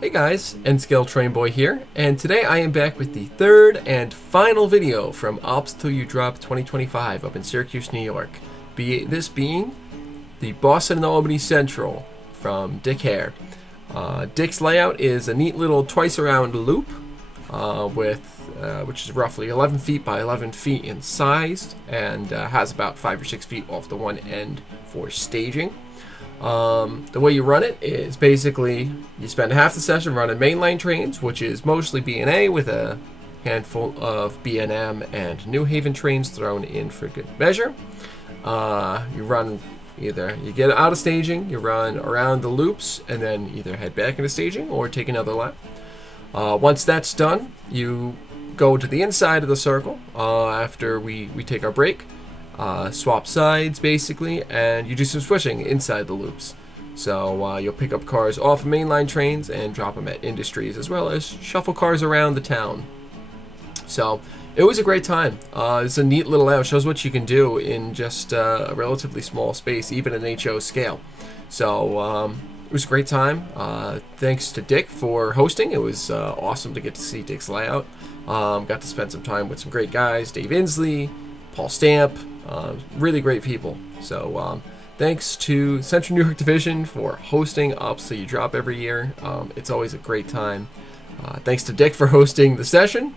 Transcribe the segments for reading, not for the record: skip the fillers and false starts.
Hey guys, N-Scale Train Boy here, and today I am back with the third and final video from Ops Till You Drop 2025 up in Syracuse, New York. This being the Boston and Albany Central from Dick Hehir. Dick's layout is a neat little twice around loop which is roughly 11 feet by 11 feet in size and has about 5 or 6 feet off the one end for staging. The way you run it is basically you spend half the session running mainline trains, which is mostly B&A with a handful of B&M and New Haven trains thrown in for good measure. You run either you get out of staging, you run around the loops, and then either head back into staging or take another lap. Once that's done, you go to the inside of the circle after we take our break. Swap sides basically, and you do some switching inside the loops. So you'll pick up cars off mainline trains and drop them at industries, as well as shuffle cars around the town. So it was a great time. It's a neat little layout. Shows what you can do in just a relatively small space, even an HO scale. So it was a great time. Thanks to Dick for hosting. It was awesome to get to see Dick's layout. Got to spend some time with some great guys, Dave Inslee, Paul Stamp. Really great people. So thanks to Central New York Division for hosting Ops Till You Drop every year. It's always a great time. Thanks to Dick for hosting the session.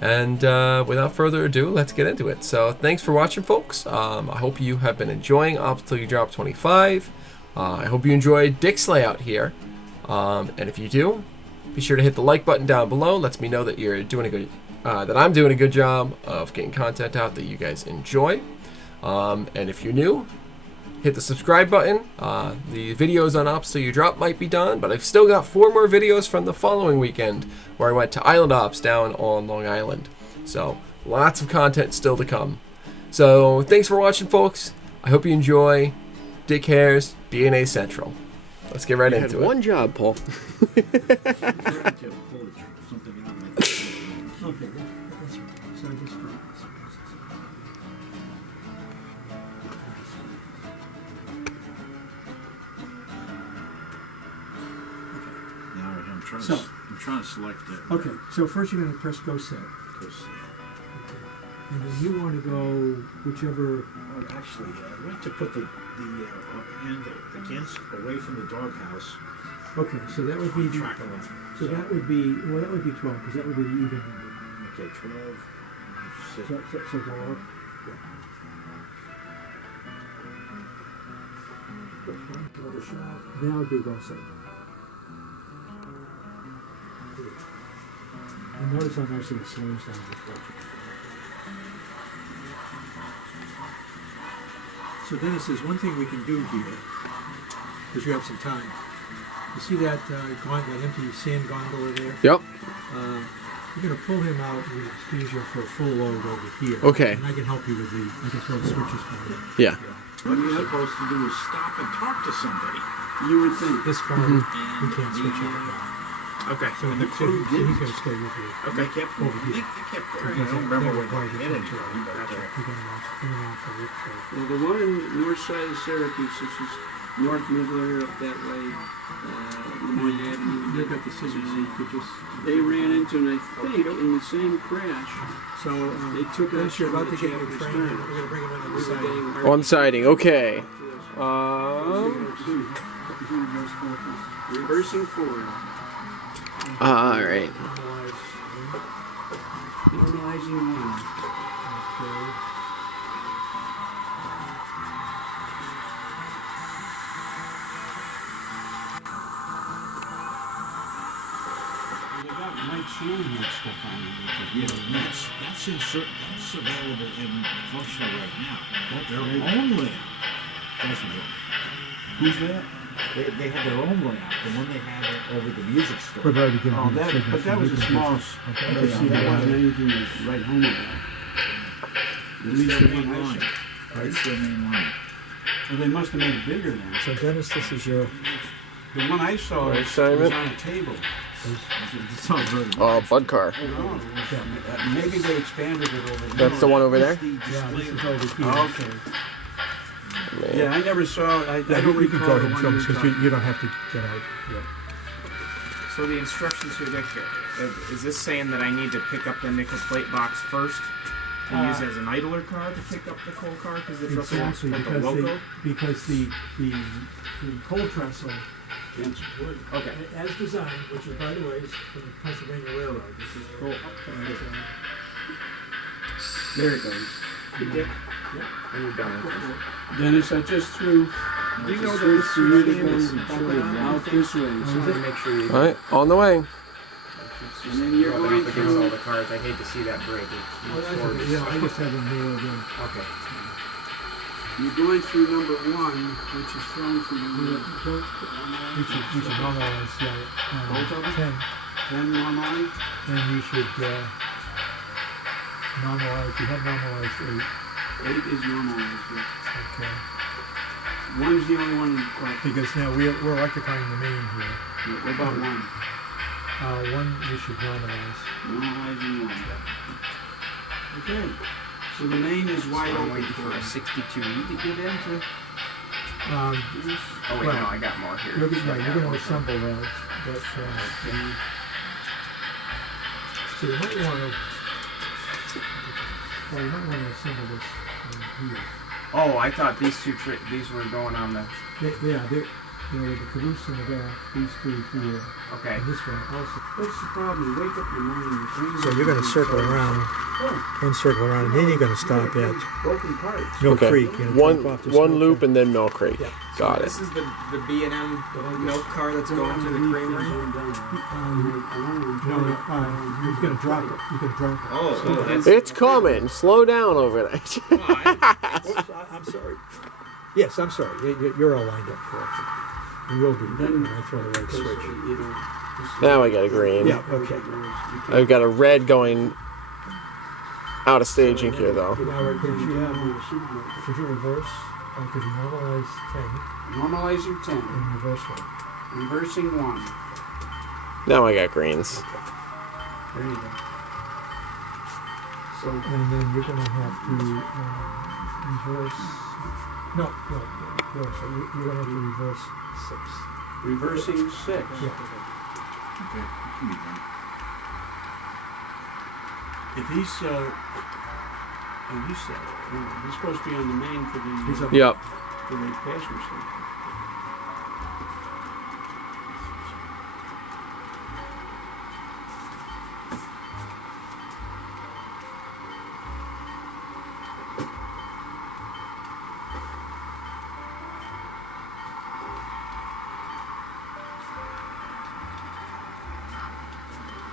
And without further ado, let's get into it. So thanks for watching, folks. I hope you have been enjoying Ops Till You Drop 25. I hope you enjoyed Dick's layout here. And if you do, be sure to hit the like button down below. Lets me know that you're doing a good that I'm doing a good job of getting content out that you guys enjoy. And if you're new, hit the subscribe button. The videos on Ops Till You Drop might be done, but I've still got 4 more videos from the following weekend where I went to Island Ops down on Long Island. So lots of content still to come. So thanks for watching, folks. I hope you enjoy Dick Hehir's B&A Central. Let's get right into it. One job, Paul. I'm trying to select it. Okay, so first you're going to press go set. Go set. Okay. And then you want to go whichever. Well, actually, I'd like to put the end against, away from the doghouse. Okay, so that would be. Track 11. So that would be, well, that would be 12, because that would be the even number. Okay, 12. So go up. Yeah. Another shot. Now do go set. And notice how nicely it slows down before. So Dennis, there's one thing we can do here, because you have some time. You see that that empty sand gondola there? Yep. You're going to pull him out with Speezer for a full load over here. Okay. And I can help you with I can throw the switches for you. Yeah. What you're supposed to do is stop and talk to somebody. You would think. This car, we can't switch out. Okay. So, and the crew he's going to stay with you. Okay. They kept Over here. They kept going. Because I don't remember they're what required they to did switch anymore. out. You're going off for it. So. Well, the one in the north side of Syracuse, this is North Midler up that way, Lemoyne Avenue. You've got the city, so you could just... They ran into, and I think, in the same crash. So, They took us you're about to from get the your train, Chavez we're going to bring him on the We were side. getting hard On siding, okay. reversing forward. Alright. Analyzing one. Yeah, that's available and functional right now. Their own layout doesn't work. Who's that? They have their own layout, the one they had over the music store. We've already given Oh, you the that, signal, but that so was we a can small. do this. Okay. See, that wasn't anything to write home about. At It's least their the main one I line. saw. It's their main line. Well, they must have made it bigger then. So Dennis, this is your... The one I saw Right, was Simon. on a table. It's not very Oh, Bud car. Oh, maybe they expanded it over there. That's the one over there? Yeah, this is over here. Oh, okay. Man. Yeah, I never saw. I Yeah, don't you can recall go the to one films you because talked- you don't have to get out yet. So the instructions here, Dick, is this saying that I need to pick up the nickel plate box first and use it as an idler car to pick up the coal car? Because it's Exactly, like a because loco? the coal trestle, Okay. as designed, which is, by the way, is from the Pennsylvania Railroad. This is cool. There it goes. Good, Dick. And you're done with it. Dennis, I just threw. Do you know that switch this for you to machine is go bumping on out anything? this way. Just wanted to make sure you All right, on the way. And then you're rubbing going up against all through. the cars. I hate to see that break. It Oh, moves that's forward. okay. Yeah, I just have them nailed in. Okay. You're going through number 1, which is thrown for you. We should normalize Both of them? 10, 10 normalized. and you should normalize, you have normalized 8. 8 is normalized. Yes. Okay. 1's the only one required. Because now we're electrifying the main here. What about 1? 1 we should normalize. Normalizing 1. Okay. So the main is wide I'm open waiting for a 62E to get into. Um, Oh wait, Well, no, I got more here. You're, So I you're got going to more. assemble that. So you might want to. Well, you might want to assemble this here. Oh, I thought these these were going on the. Yeah, they're the caboose in the back. These two here, Okay. and this one also. What's the problem? You wake up in the morning and your So you're going to circle around, one circle around, and then you're going to stop at broken parts. Mill Okay. Creek. You know, One drop off the one smoke loop there. and then Mill Creek. Yeah. Got it. This is the B&M milk car that's going to the creamery. No, you're going to drop it. You're going to drop it. Oh, that's. It's coming. Slow down over there. Oops, I'm sorry. Yes, I'm sorry. You're all lined up correctly. You will be when I throw the right switch. Now I got a green. Yeah, okay. I've got a red going out of staging here though. Now, could you reverse? Could you normalize 10 Normalizing 10. and reverse 1? Reversing 1. Now I got greens. There you go. So, and then you're going to have to reverse. No. So you're going to have to reverse 6. Reversing 6. Yeah. If he's, he's supposed to be on the main for He's the, up. Yep. for the passenger station.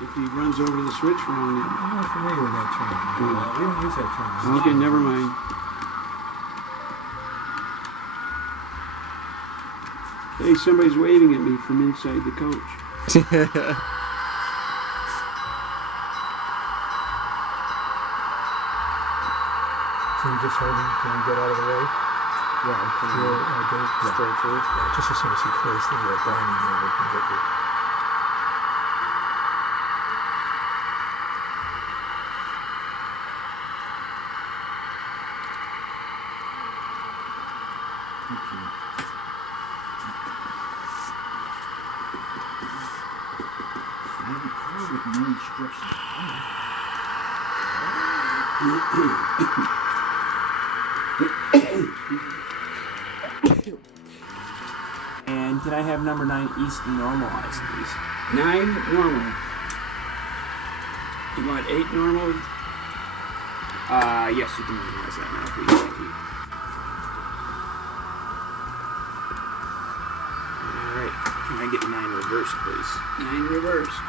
If he runs over the switch wrong, I'm not familiar with that term. We don't use that term. okay, never mind. Hey, somebody's waving at me from inside the coach. So you just hold him. Can you get out of the way? Yeah, I'm straight through. Yeah, just as soon as he clears the diamond here, we can get you. I have a car with no instructions. And can I have number 9 East normalized, please? 9 normal. You want 8 normal? Yes, you can normalize that now, please. Thank you. All right. Can I get 9 reversed, please? 9 reversed.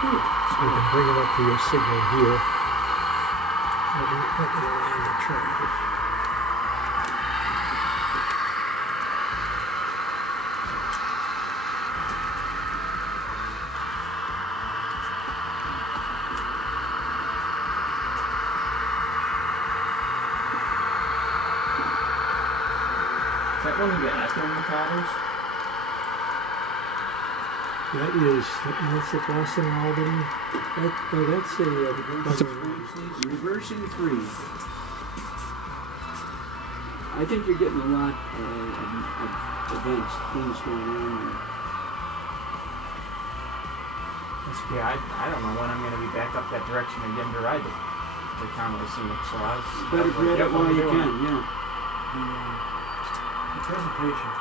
So we can bring it up to your signal here. Let me align the track. Is that one of the echo recorders? That's the Boston and Albany. That's a. Reversing 3. I think you're getting a lot of events, things going on. Yeah, I don't know when I'm going to be back up that direction again to ride the Conway Scenic, so I was... Better grab it while you can, yeah. The presentation.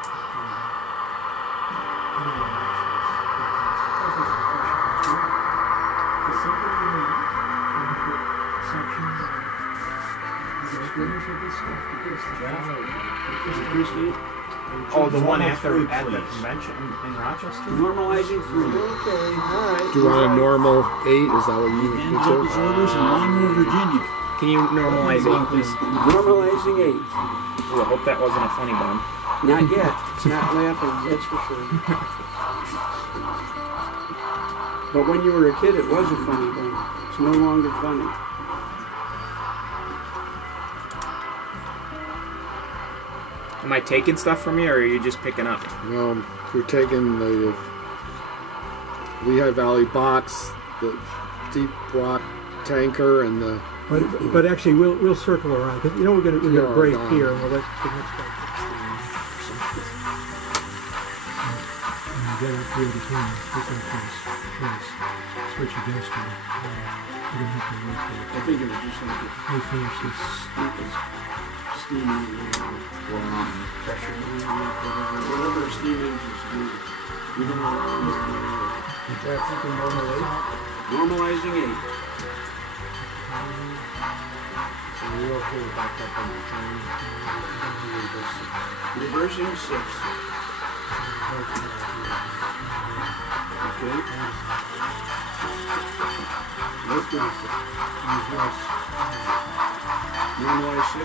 Oh, the one at the convention in Rochester? Normalizing 3. Okay, alright. Do you want a normal 8? Is that what you Hands up his orders and Monroe, Virginia. Can you normalize 8, please? Normalizing 8. Ooh, I hope that wasn't a funny bone. Not yet. It's not laughing, that's for sure. But when you were a kid, it was a funny thing. It's no longer funny. Am I taking stuff from you, or are you just picking up? We're taking the Lehigh Valley box, the Deep Rock tanker, and the... But actually, we'll circle around, because we're gonna break here, and we'll let the next guy. And you get up here between please switch against you. You're gonna have to wait for it. I think it was just like it. We finish this. Steam pressure, whatever steam engines do. We don't know. Normalizing 8. So you're okay with back up on the train? Reversing 6. Okay. Let's go. Normalize 6.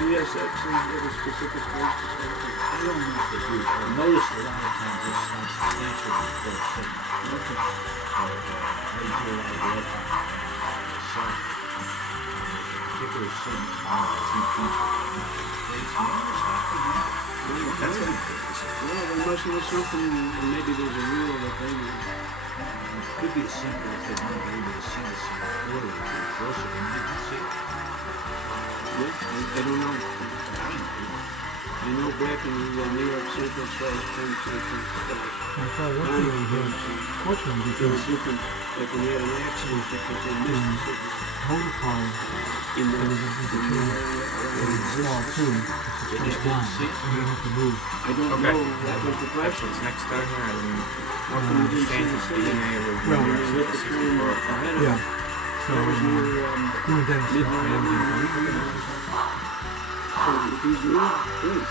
CSX is a specific place to start. I don't know if they do. I've noticed a lot of times it's not substantial before it's signal. Okay. So I do a lot of work on so there's a particular signal on the 2 feature. It's never stopping. That's it. Well, they must know something, and maybe there's a rule that they know. It could be as simple if they want to be able to see the same order or closer than you can see it. Yeah, I don't know. I know back in the New York Central slash Penn Central slash. I thought one thing we had, fortunately, It was because different, like when you had an accident because they missed the signal. motor car In the small too, it's just blind, and you have to move. I don't Okay. know, that was the question. Questions next time? I didn't How come you didn't see understand the the signal? DNA of Well, When you hit the train ahead of Yeah. it. So, That was near, you and Dennis. midline. So if he's new, good.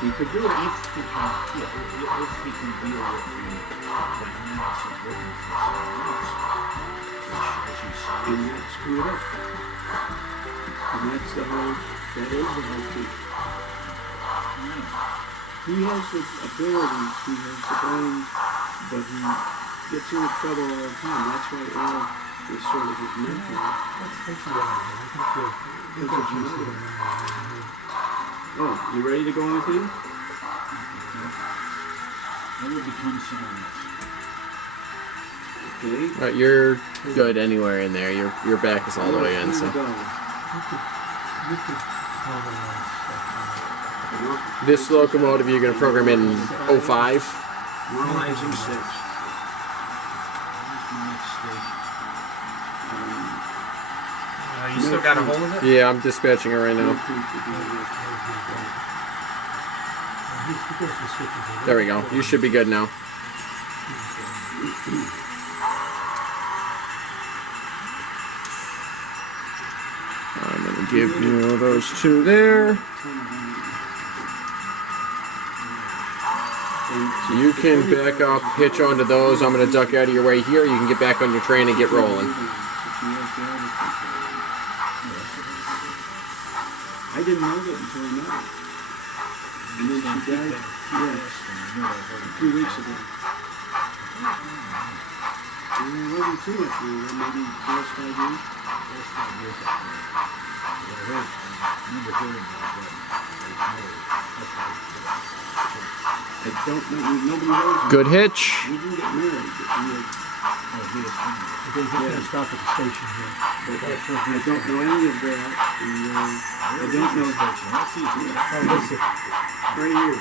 He could do it. If we can deal with the dynamics of working for someone else, which, as you say, And not screw it up. And that's the whole, that is the whole key. He has the ability, he has the brain, but he gets into trouble all the time. That's why Al is sort of his mentor. Because of humility. Oh, you ready to go on with him? I will become someone else. Okay. you're good anywhere in there. Your back is all the way in, so... You could This locomotive you're going to program in 05. Normalizing 6. You still got a hold of it? Yeah, I'm dispatching it right now. There we go. You should be good now. I'm going to give you those 2 there. So you can back up, hitch onto those. I'm going to duck out of your way here. You can get back on your train and get rolling. I didn't know that until I met her. And then she died, a few weeks ago. And it wasn't too much longer, maybe 4 or 5 years. remember hearing about that. I don't know. Nobody knows. Good hitch. We didn't get married. But we had, Okay, he's going to stop at the station here. I don't know any of that. And, I don't know. Oh, listen. Right here.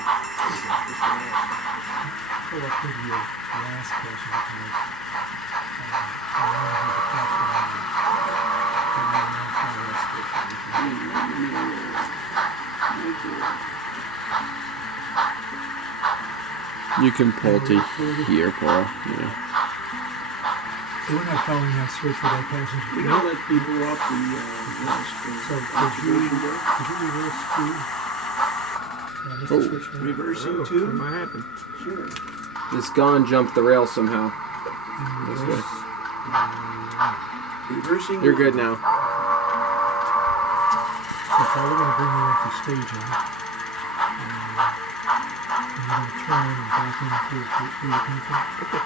Pull up to your last question because I want to have the platform there. You can pull to here, Paul. Yeah. So we're not following that switch for that passenger. We don't let people off the list So for could you reverse to Mr. Switchman? reversing What too. might happen? Sure. This gun jumped the rail somehow. This way. Reversing. You're good now. So Paul, we're going to bring you into staging. And you're going to turn and back in through where you came from. Okay.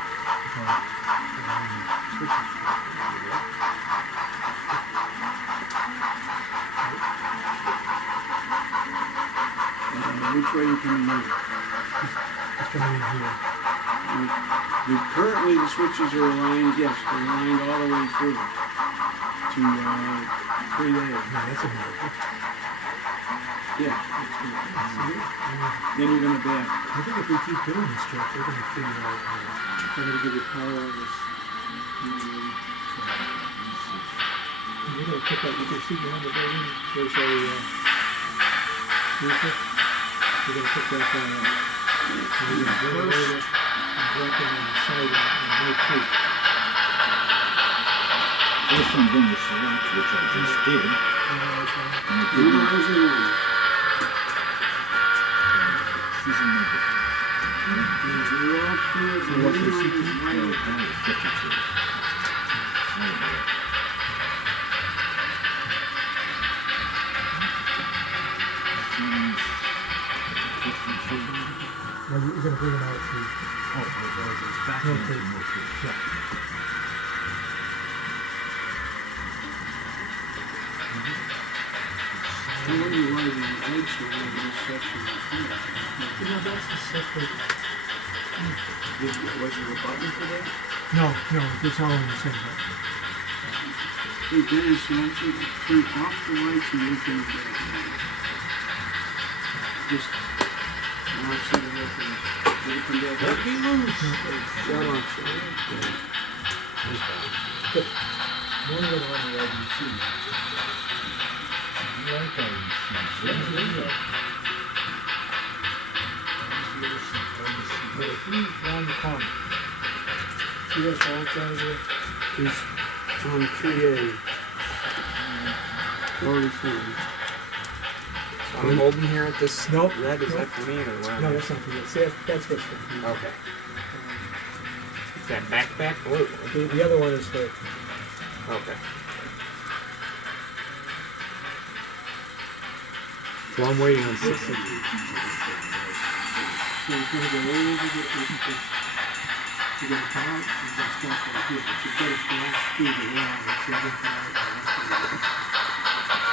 Which way are you coming in? It's coming in here. Currently the switches are aligned, yes, they're aligned all the way through to 3A. No, that's a miracle. Yes, that's good. Then you're going to back. I think if we keep doing this, Jeff, we're going to figure out I'm going to give you power on this. we're going to pick up, you can see behind the building, there's a roofer. We're going to pick that guy up. And we're going to bring it over and drop it on the side of Mill Creek. First I'm going to select, which I just did. And it did not. She's in the What's the CP? well, that is 52. Well, you're going to bring them out through. It's back Mill into Creek. Mill Creek. Yeah. I wonder why the edge are in this section right here. You know, that's a separate. Was there a button for that? No, it's all in the same button. Hey Dennis, you want to turn off the lights and look at that? Just now set it up and let it come back. Let me loose. Shut off. But one of them on the LBC. But if we round the corner, see that ball down there? It's on 3A. Already seen. I'm holding here at this. Nope. Red, is Nope. that for me or what? No, that's not for you. See, that's what's for you. Okay. Is that backpack blue? The other one is for. Okay. So I'm waiting on 60. So it's going to go over the you're going to come out, you're going to stop right here, but you've got to blast through the wall, so you're going to come out and rest of the way.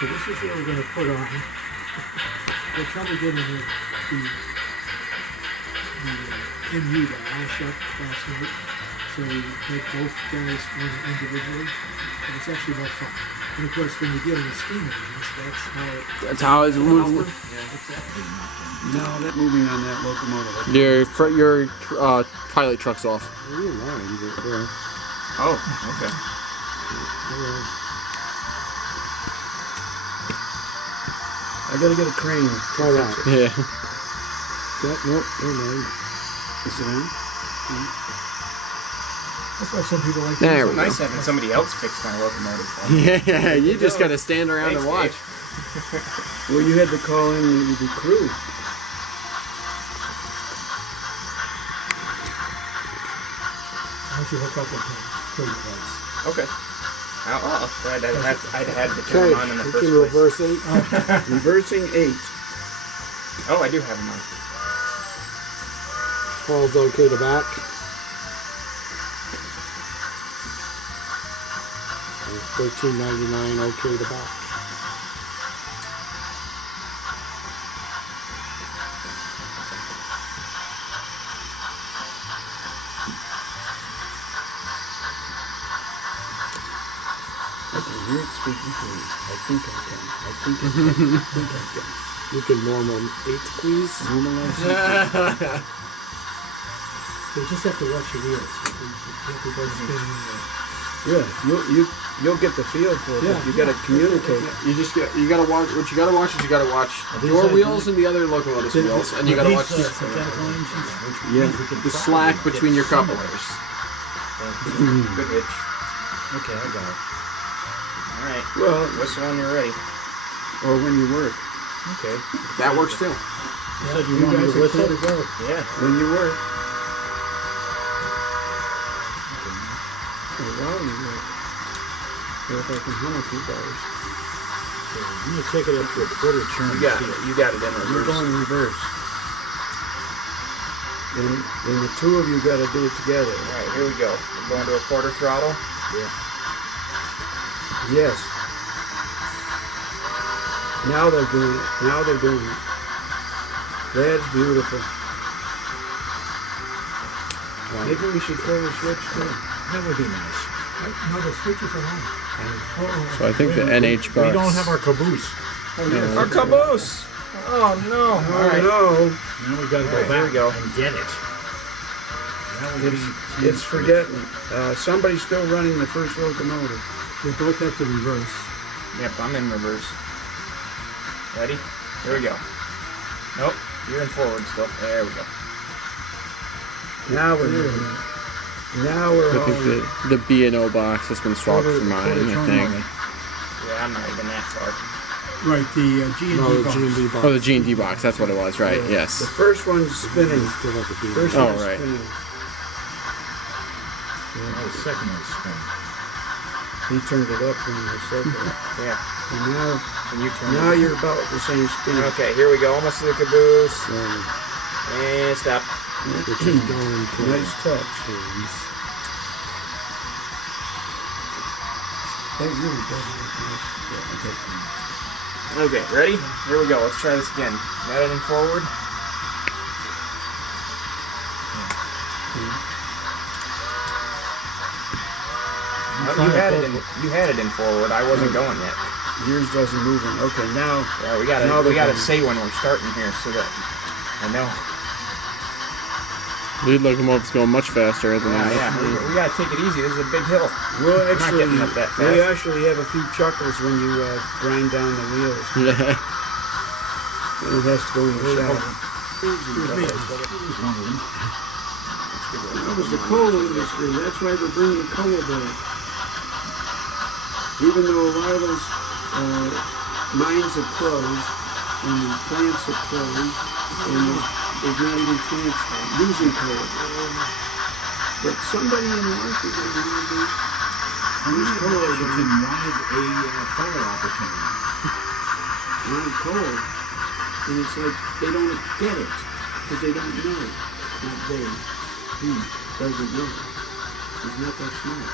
So this is what we're going to put on. We're trying to get the MU to ash up last night. So we make both guys run individually. And it's actually more fun. And of course, when you get in the steam engines, That's how it's moving. No, that moving on that locomotive. Your pilot truck's off. You're lying, but there. Oh, okay. I gotta get a crane. Try that. Yeah. Nope, never mind. Is it on? that's why some people like There this. we Nice go. having somebody else fix my locomotive for me. Yeah, you just gotta stand around and watch. Well, you had to call in the crew. Why don't you hook up with him? Kill your lights. Okay. I'd had to turn them on in the first place. reverse 8. Reversing 8. Oh, I do have them on. Paul's okay to back. And $13.99 okay to back. I can hear it speaking to me. I think I can. I think I can. I think I can. You can normal 8, please. Normalize it. You just have to watch your wheels. You can't be both spinning. Yeah, you'll get the feel for it. Yeah, But you gotta communicate. You gotta watch. What you gotta watch is you gotta watch your wheels and the other locomotive's wheels, and you gotta watch Yeah. the slack between your couplers. Good itch. Okay, I got it. All right. Well, Whistle when you're ready. or when you work. Okay. That works too. You said you want me to whistle? Yeah. When you work. Or while you work. Or if I can hum a few bars. I'm going to take it up to a quarter turn. You got it. You got it in You're reverse. going reverse. Then the two of you gotta do it together. All right. Here we go. We're going to a quarter throttle. Yeah. Yes. Now they're doing it. Now they're doing it. That's beautiful. Maybe we should throw a switch too. That would be nice. No, the switches are on. So I think the NH We don't have our caboose. Our caboose. Oh no. All right. No, Now we got to go Alright, back here we go. and get it. That would be it's forgetting. Somebody's still running the first locomotive. They both have to reverse. Yep, I'm in reverse. Ready? Here we go. Nope. You're in forward still. There we go. Now we're moving. Now we're I think hauling. the B&O box has been swapped for mine, I think. Yeah, I'm not even that far. Right, the G&D no, box. G&D box. Oh, the G&D box, that's what it was, right, The yes. first one's spinning. Still have to be First Oh, one's right. spinning. Oh, the second one's spinning. He turned it up when I said that. Yeah. And now, And you turn. now you're about the same speed. Okay, here we go. Almost to the caboose. Um, And stop. Which is going to nice touch. That really does look nice. Yeah, Okay, ready? Here we go. Let's try this again. Got it in forward. Oh, you had it in forward. I wasn't going yet. Yours doesn't move in. Okay, now Yeah, we Now they're gotta going. say when we're starting here so that I know. Lead locomotive's going much faster at the moment. Yeah. We gotta take it easy. This is a big hill. we'll not actually getting up that we fast. actually have a few chuckles when you grind down the wheels. Yeah. And it has to go in the shower. That was the coal industry. That's why we're bringing coal back. Even though a lot of those mines have closed and the plants have closed and there's not even plants using coal. But somebody in Washington used coal. Washington wanted a fire opportunity. Wanted coal. And it's like they don't get it because they don't know. Not they. He doesn't know. He's not that smart.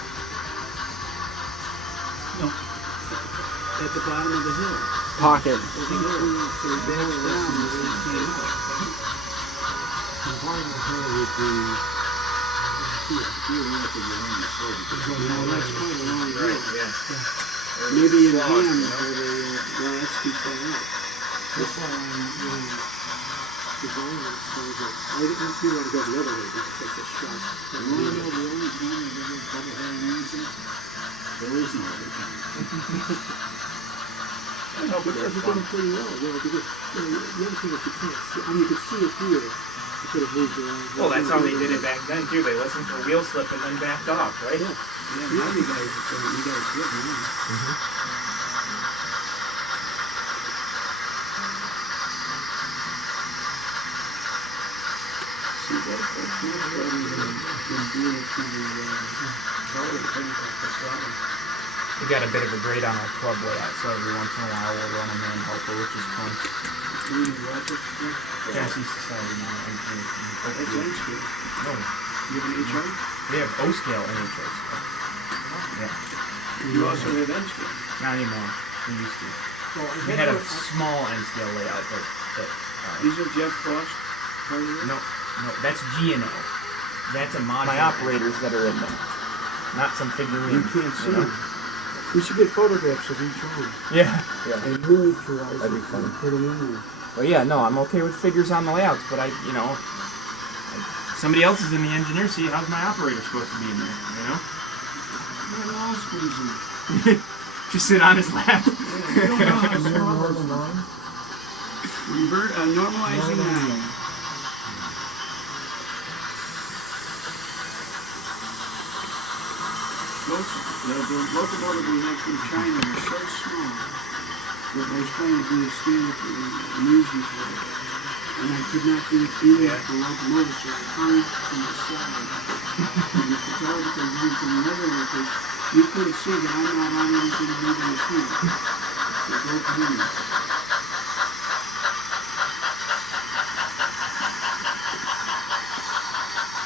No. At the bottom of the hill. Pocket. Over there. So he backs down and then he can't up. And part of the hill would be here after your own slope. Well, that's quite a long hill. Yeah. Maybe in Ham where they, well, that's too far out. That's why I'm designing this so that I didn't feel like go the other way because it's a shot. You want to know the only time I've ever double had an answer? There is no other time. But they're doing pretty well, because the other thing is you can't see. I mean, you could see it here. You could have moved around. Well, that's how they did it back then too. They listened for wheel slip and then backed off, right? Yeah. Yeah, now you guys get now. See, that's much better than doing it to the power plant off the throttle. We got a bit of a grade on our club layout, so every once in a while we'll run a man helper, which is fun. Chassis Society now. That's N-scale. No, You have an HO? we have O-scale and HO scale. Yeah, You also have N-scale. not anymore. We used to. Well, I We had had a a- small N-scale layout, but These are Jeff Frost part of it? no, that's G&O. That's a mod. My operators that are in there, not some figurines. You can't see know? them. We should get photographs of each one Yeah. and miniaturize That'd be it funny. and put them in there. Well, yeah, no, I'm okay with figures on the layouts, but somebody else is in the engineer seat. How's my operator supposed to be in there? You know, Not all squeezing. just sit on his lap. You don't know how small. Normalizing now. The locomotive we had from China was so small that I was trying to do a stand-up amusement for it. And I could not do it in the locomotive, so I hung from the side. And the photographer hung from the other one because you couldn't see that I'm not on anything moving the machine. They're both hanging.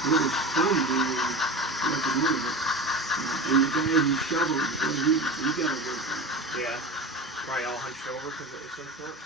It was fun doing the locomotive. And the guy who shoveled, boy, he got to work on it. Yeah, probably all hunched over because it was so short.